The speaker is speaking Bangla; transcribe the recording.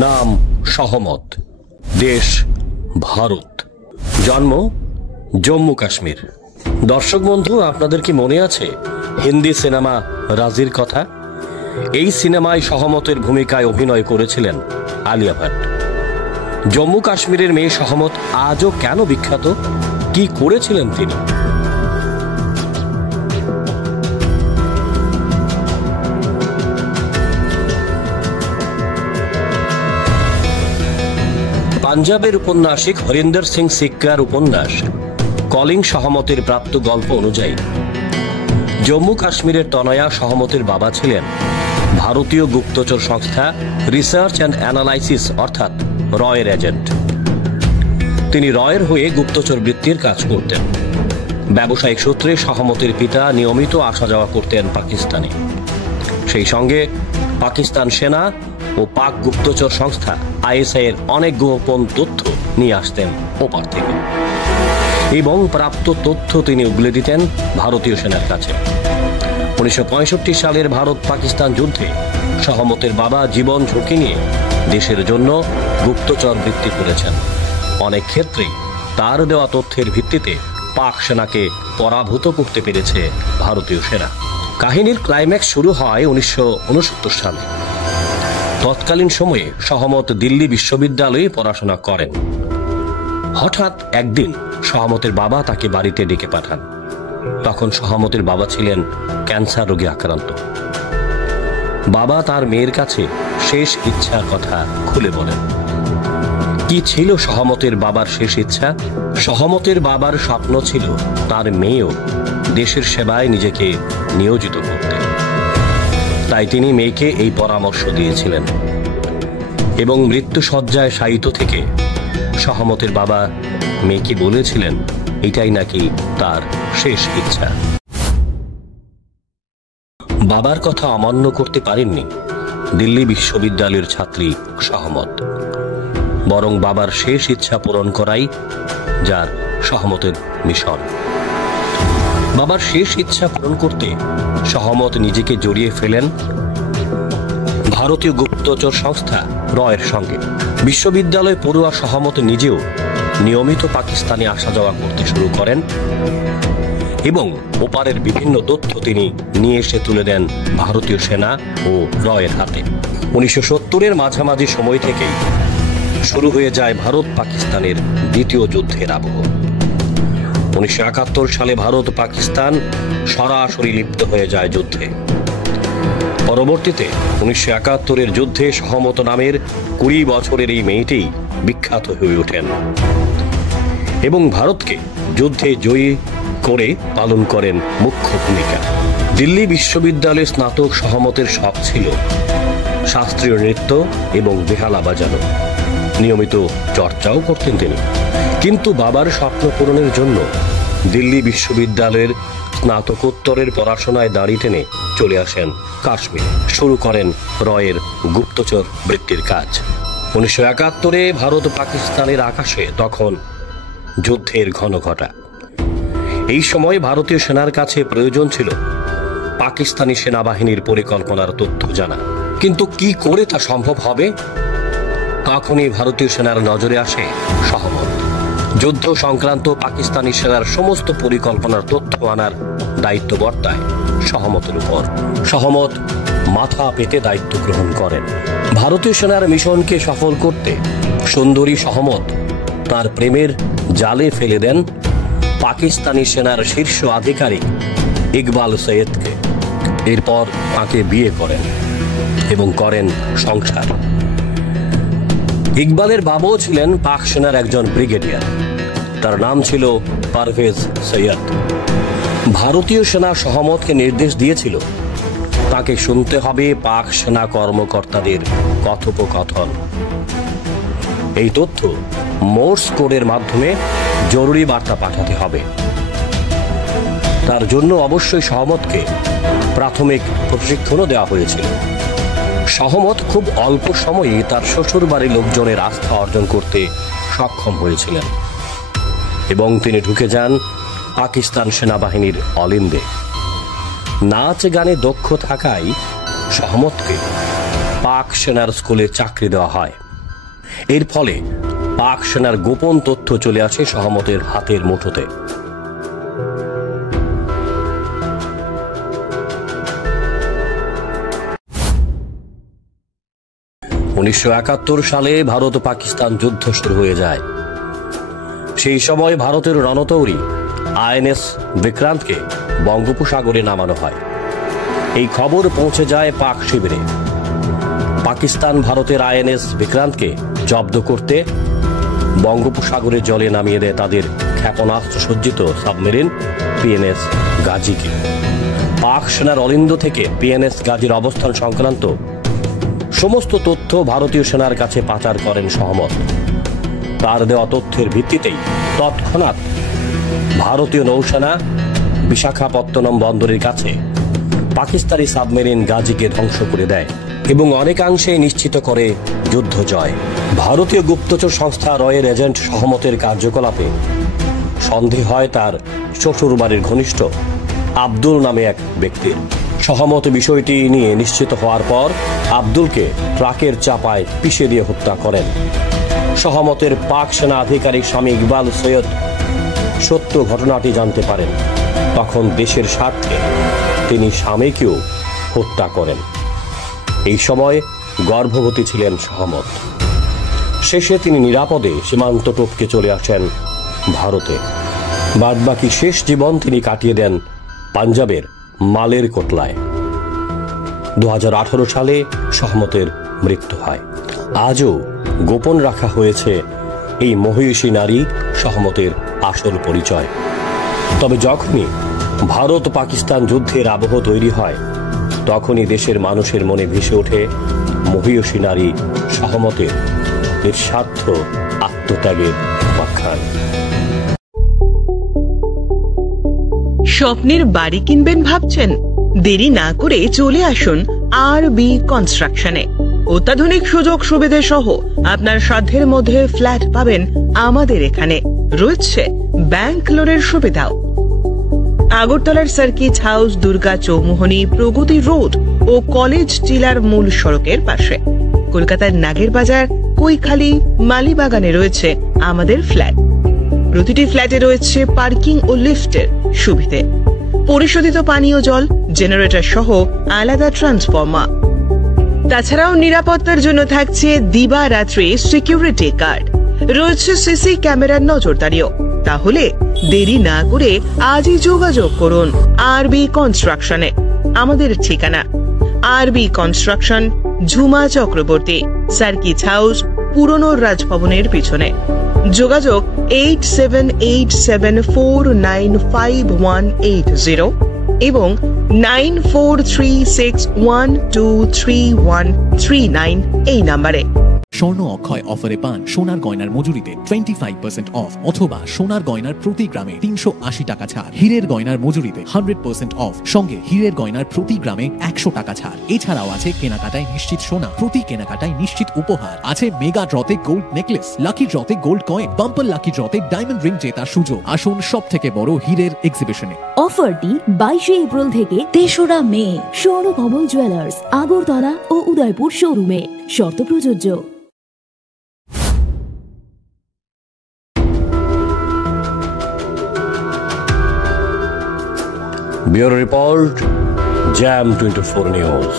নাম সহমত, দেশ ভারত, জন্ম জম্মু কাশ্মীর। দর্শক বন্ধু, আপনাদের কি মনে আছে হিন্দি সিনেমা রাজির কথা? এই সিনেমায় সহমতের ভূমিকায় অভিনয় করেছিলেন আলিয়া ভাট। জম্মু কাশ্মীরের মেয়ে সহমত আজও কেন বিখ্যাত, কি করেছিলেন তিনি? পাঞ্জাবের উপন্যাসিক হরিন্দর সিং সিক্কার উপন্যাস কলিং সহমতের প্রাপ্ত গল্প অনুযায়ী জম্মু কাশ্মীরের তনয়া সহমতের বাবা ছিলেন ভারতীয় গুপ্তচর সংস্থা রিসার্চ অ্যান্ড অ্যানালাইসিস অর্থাৎ রয়ের এজেন্ট। তিনি রয়ের হয়ে গুপ্তচর বৃত্তির কাজ করতেন। ব্যবসায়িক সূত্রে সহমতের পিতা নিয়মিত আসা যাওয়া করতেন পাকিস্তানে। সেই সঙ্গে পাকিস্তান সেনা ও পাক গুপ্তচর সংস্থা আইএসআই এর অনেক গোপন তথ্য নিয়ে আসতেন ওপার থেকে, এবং প্রাপ্ত তথ্য তিনি উগলে দিতেন ভারতীয় সেনার কাছে। 1965 সালের ভারত পাকিস্তান যুদ্ধে সহমতের বাবা জীবন ঝুঁকি নিয়ে দেশের জন্য গুপ্তচর বৃত্তি করেছেন। অনেক ক্ষেত্রেই তার দেওয়া তথ্যের ভিত্তিতে পাক সেনাকে পরাভূত করতে পেরেছে ভারতীয় সেনা। কাহিনীর ক্লাইম্যাক্স শুরু হয় 1969 সালে। তৎকালীন সময়ে সহমত দিল্লি বিশ্ববিদ্যালয়ে পড়াশোনা করেন। হঠাৎ একদিন সহমতের বাবা তাকে বাড়িতে ডেকে পাঠান। তখন সহমতের বাবা ছিলেন ক্যান্সার রোগে আক্রান্ত। বাবা তার মেয়ের কাছে শেষ ইচ্ছার কথা খুলে বলেন। কি ছিল সহমতের বাবার শেষ ইচ্ছা? সহমতের বাবার স্বপ্ন ছিল তার মেয়েও দেশের সেবায় নিজেকে নিয়োজিত করতে। তাই তিনি মেয়েকে এই পরামর্শ দিয়েছিলেন, এবং মৃত্যুশয্যায় শায়িত থেকে সহমতের বাবা মেয়েকে বলেছিলেন এটাই নাকি তার শেষ ইচ্ছা। বাবার কথা অমান্য করতে পারেননি দিল্লি বিশ্ববিদ্যালয়ের ছাত্রী সহমত, বরং বাবার শেষ ইচ্ছা পূরণ করাই যার সহমতের মিশন। বাবার শেষ ইচ্ছা পূরণ করতে সহমত নিজেকে জড়িয়ে ফেলেন ভারতীয় গুপ্তচর সংস্থা রয়ের সঙ্গে। বিশ্ববিদ্যালয় পড়ুয়া সহমত নিজেও নিয়মিত পাকিস্তানে আসা যাওয়া করতে শুরু করেন, এবং ওপারের বিভিন্ন তথ্য তিনি নিয়ে এসে তুলে দেন ভারতীয় সেনা ও রয়ের হাতে। 1970-এর মাঝামাঝি সময় থেকেই শুরু হয়ে যায় ভারত পাকিস্তানের দ্বিতীয় যুদ্ধের আবহ। 1971 সালে ভারত পাকিস্তান সরাসরি লিপ্ত হয়ে যায় যুদ্ধে। পরবর্তীতে 1971-এর যুদ্ধে সহমত নামের 20 বছরের এই মেয়েটি বিখ্যাত হয়ে ওঠেন এবং ভারতকে যুদ্ধে জয়ী করে পালন করেন মুখ্য ভূমিকা। দিল্লি বিশ্ববিদ্যালয়ে স্নাতক সহমতের শখ ছিল শাস্ত্রীয় নৃত্য এবং বেহালা বাজানো। নিয়মিত চর্চাও করতেন তিনি। কিন্তু বাবার স্বপ্ন পূরণের জন্য দিল্লি বিশ্ববিদ্যালয়ের স্নাতকোত্তরের পড়াশোনায় দাঁড়ি টেনে চলে আসেন কাশ্মীর। শুরু করেন রয়ের গুপ্তচর বৃত্তির কাজ। 1971-এ ভারত পাকিস্তানের আকাশে তখন যুদ্ধের ঘনঘটা। এই সময় ভারতীয় সেনার কাছে প্রয়োজন ছিল পাকিস্তানি সেনাবাহিনীর পরিকল্পনার তথ্য জানা। কিন্তু কি করে তা সম্ভব হবে? তখনই ভারতীয় সেনার নজরে আসে সহমত। যুদ্ধ সংক্রান্ত পাকিস্তানি সেনার সমস্ত পরিকল্পনার তথ্য আনার দায়িত্ব বর্তায় সহমতের উপর। সহমত মাথা পেতে দায়িত্ব গ্রহণ করেন। ভারতীয় সেনার মিশনকে সফল করতে সুন্দরী সহমত তার প্রেমের জালে ফেলে দেন পাকিস্তানি সেনার শীর্ষ আধিকারিক ইকবাল সৈয়দকে। এরপর তাকে বিয়ে করেন এবং করেন সংসার। ইকবালের বাবাও ছিলেন পাক সেনার একজন ব্রিগেডিয়ার। তার নাম ছিল পারভেজ সৈয়দ। ভারতীয় সেনা সহমতকে নির্দেশ দিয়েছিল তাকে শুনতে হবে পাক সেনা কর্মকর্তাদের কথোপকথন। এই তথ্য মোর্স কোডের মাধ্যমে জরুরি বার্তা পাঠাতে হবে। তার জন্য অবশ্যই সহমতকে প্রাথমিক প্রশিক্ষণও দেওয়া হয়েছিল। সহমত খুব অল্প সময়ে তার শ্বশুর বাড়ির লোকজনের আস্থা অর্জন করতে সক্ষম হয়েছিলেন এবং তিনি ঢুকে যান পাকিস্তান সেনাবাহিনীর অলিন্দে। নাচ গানে দক্ষ থাকায় সহমতকে পাক সেনার স্কুলে চাকরি দেওয়া হয়। এর ফলে পাক সেনার গোপন তথ্য চলে আসে সহমতের হাতের মুঠোতে। 1971 সালে ভারত পাকিস্তান যুদ্ধ শুরু হয়ে যায়। সেই সময় ভারতের রণতৌরী আইএনএস বিক্রান্তকে বঙ্গোপসাগরে নামানো হয়। এই খবর পৌঁছে যায় পাক শিবিরে। পাকিস্তান ভারতের আইএনএস বিক্রান্তকে জব্দ করতে বঙ্গোপসাগরে জলে নামিয়ে দেয় তাদের ক্ষেপণাস্ত্র সজ্জিত সাবমেরিন পিএনএস গাজীকে। পাক সেনার অলিন্দ থেকে পিএনএস গাজীর অবস্থান সংক্রান্ত সমস্ত তথ্য ভারতীয় সেনার কাছে পাচার করেন সহমত। তার দেওয়া তথ্যের ভিত্তিতেই তৎক্ষণাৎ ভারতীয় নৌসেনা বিশাখাপত্তনম বন্দরের কাছে পাকিস্তানি সাবমেরিন গাজীকে ধ্বংস করে দেয় এবং অনেকাংশে নিশ্চিত করে যুদ্ধ জয়। ভারতীয় গুপ্তচর সংস্থা রয়ের এজেন্ট সহমতের কার্যকলাপে সন্দেহ হয় তার শ্বশুরবাড়ির ঘনিষ্ঠ আব্দুল নামে এক ব্যক্তির। সহমত বিষয়টি নিয়ে নিশ্চিত হওয়ার পর আব্দুলকে ট্রাকের চাপায় পিষে দিয়ে হত্যা করেন। সহমতের পাক সেনা আধিকারিক স্বামী ইকবাল সৈয়দ সত্য ঘটনাটি জানতে পারেন। তখন দেশের স্বার্থে তিনি স্বামীকেও হত্যা করেন। এই সময় গর্ভবতী ছিলেন সহমত। শেষে তিনি নিরাপদে সীমান্ত টপকে চলে আসেন ভারতে। বাদবাকি শেষ জীবন তিনি কাটিয়ে দেন পাঞ্জাবের মালের কোটলায়। 2018 সালে সহমতের মৃত্যু হয়। আজও গোপন রাখা হয়েছে এই মহিষী নারী সহমতের আসল পরিচয়। তবে যখনই ভারত পাকিস্তান যুদ্ধের আবহ তৈরি হয়, তখনই দেশের মানুষের মনে ভেসে ওঠে মহিষী নারী সহমতের নিঃস্বার্থ আত্মত্যাগের উপাখ্যান। স্বপ্নের বাড়ি কিনবেন ভাবছেন? দেরি না করে চলে আসুন আরবি কনস্ট্রাকশনে। অত্যাধুনিক সুযোগ সুবিধা সহ আপনার সাধ্যের মধ্যে ফ্ল্যাট পাবেন আমাদের এখানে। রয়েছে ব্যাংক লোনের সুবিধাও। আগরতলার সার্কিট হাউস, দুর্গা চৌমুহনী, প্রগতি রোড ও কলেজ টিলার মূল সড়কের পাশে। কলকাতার নাগের বাজার, কৈখালি, মালিবাগানে রয়েছে আমাদের ফ্ল্যাট। প্রতিটি ফ্ল্যাটে রয়েছে পার্কিং ও লিফটের সুবিধে, পরিশোধিত পানীয় জল, জেনারেটর সহ আলাদা ট্রান্সফরমার। তাছাড়াও নিরাপত্তার জন্য থাকছে দিবারাত্রি সিকিউরিটি গার্ড, রয়েছে সিসি ক্যামেরার নজরদারিও। তাহলে দেরি না করে আজই যোগাযোগ করুন আরবি কনস্ট্রাকশনে। আমাদের ঠিকানা আরবি construction, Jhuma Chakraborty, circuit house, পুরনো রাজভবনের পিছনে। যোগাযোগ 8787495180 এবং 9436123139 এই নাম্বারে। স্বর্ণ অক্ষয় অফারে পান সোনার গয়নার মজুরিতে 25% অফ অথবা সোনার গয়নার প্রতি গ্রামে 380 টাকা ছাড়। হীরের গয়নার মজুরিতে 100% অফ, সঙ্গে হীরের গয়নার প্রতি গ্রামে 100 টাকা ছাড়। এছাড়াও আছে কেনাকাটায় নিশ্চিত সোনা, প্রতি কেনাকাটায় নিশ্চিত উপহার। আছে মেগা ড্রতে গোল্ড নেকলেস, লাকি ড্রতে গোল্ড কয়েন, বাম্পার লাকি ড্রতে ডায়মন্ড রিং জেতার সুযোগ। আসুন সব থেকে বড় হীরের এক্সিবিশনে। অফারটি 22 এপ্রিল থেকে 3রা মে স্বর্ণকমল জুয়েলার্স, আগরতলা ও উদয়পুর শোরুমে। শর্ত প্রযোজ্য। Bureau Report, Jam 24 News।